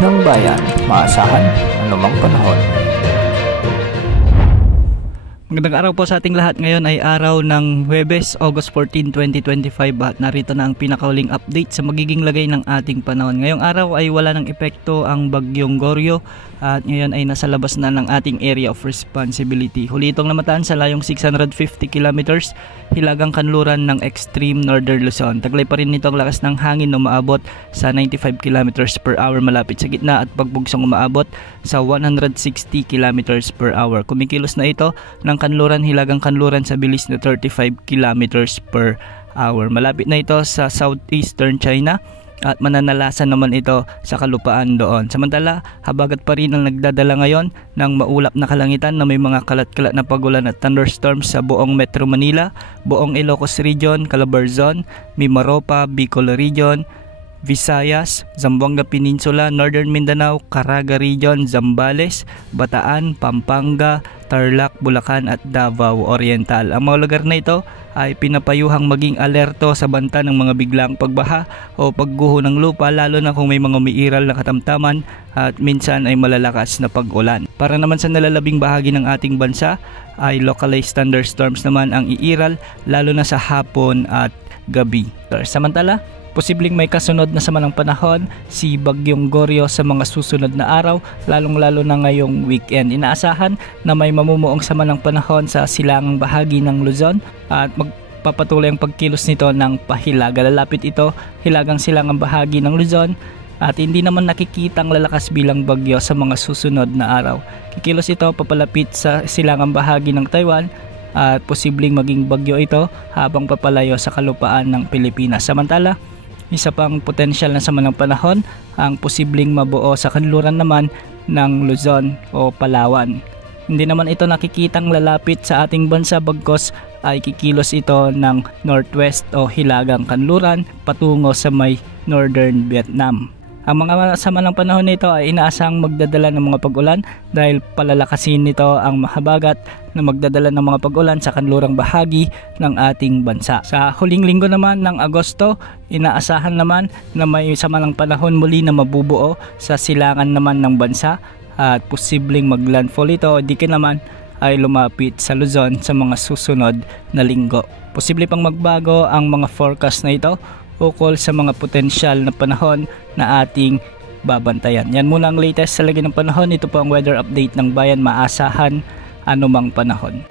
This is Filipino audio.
ng bayan, maasahan anumang panahon. Magandang araw po sa ating lahat. Ngayon ay araw ng Huwebes, August 14, 2025 at narito na ang pinakauling update sa magiging lagay ng ating panahon. Ngayong araw ay wala ng epekto ang bagyong Goryo at ngayon ay nasa labas na ng ating area of responsibility. Huli itong namataan sa layong 650 kilometers hilagang kanluran ng extreme northern Luzon. Taglay pa rin nito ang lakas ng hangin na umaabot sa 95 kilometers per hour malapit sa gitna at pagbugsong umaabot sa 160 kilometers per hour. Kumikilos na ito ng kanluran hilagang kanluran sa bilis na 35 kilometers per hour. Malapit na ito sa southeastern China at mananalasan naman ito sa kalupaan doon. Samantala, habagat pa rin ang nagdadala ngayon ng maulap na kalangitan na may mga kalat-kalat na pagulan at thunderstorms sa buong Metro Manila, buong Ilocos Region, Calabarzon, Mimaropa, Bicol Region, Visayas, Zamboanga Peninsula, Northern Mindanao, Caraga Region, Zambales, Bataan, Pampanga, Tarlac, Bulacan at Davao Oriental. Ang mga lugar na ito ay pinapayuhang maging alerto sa banta ng mga biglang pagbaha o pagguho ng lupa lalo na kung may mga umiiral na katamtaman at minsan ay malalakas na pag-ulan. Para naman sa nalalabing bahagi ng ating bansa ay localized thunderstorms naman ang iiral lalo na sa hapon at gabi. Samantala, posibleng may kasunod na sama ng panahon si Bagyong Goryo sa mga susunod na araw, lalong-lalo na ngayong weekend. Inaasahan na may mamumuong sama ng panahon sa silangang bahagi ng Luzon at magpapatuloy ang pagkilos nito ng pahilaga. Lalapit ito hilagang silangang bahagi ng Luzon at hindi naman nakikitang lalakas bilang bagyo sa mga susunod na araw. Kikilos ito papalapit sa silangang bahagi ng Taiwan at posibleng maging bagyo ito habang papalayo sa kalupaan ng Pilipinas. Samantala, isa pang potensyal na sama ng panahon ang posibleng mabuo sa kanluran naman ng Luzon o Palawan. Hindi naman ito nakikitang lalapit sa ating bansa bagkos ay kikilos ito ng northwest o hilagang kanluran patungo sa may northern Vietnam. Ang mga sama ng panahon nito ay inaasang magdadala ng mga pag-ulan dahil palalakasin nito ang mahabagat na magdadala ng mga pag-ulan sa kanlurang bahagi ng ating bansa. Sa huling linggo naman ng Agosto, inaasahan naman na may sama ng panahon muli na mabubuo sa silangan naman ng bansa at posibleng maglandfall ito o di ka naman ay lumapit sa Luzon sa mga susunod na linggo. Posible pang magbago ang mga forecast na ito ukol sa mga potensyal na panahon na ating babantayan. Yan muna ang latest sa lagay ng panahon. Ito po ang weather update ng bayan, maasahan anumang panahon.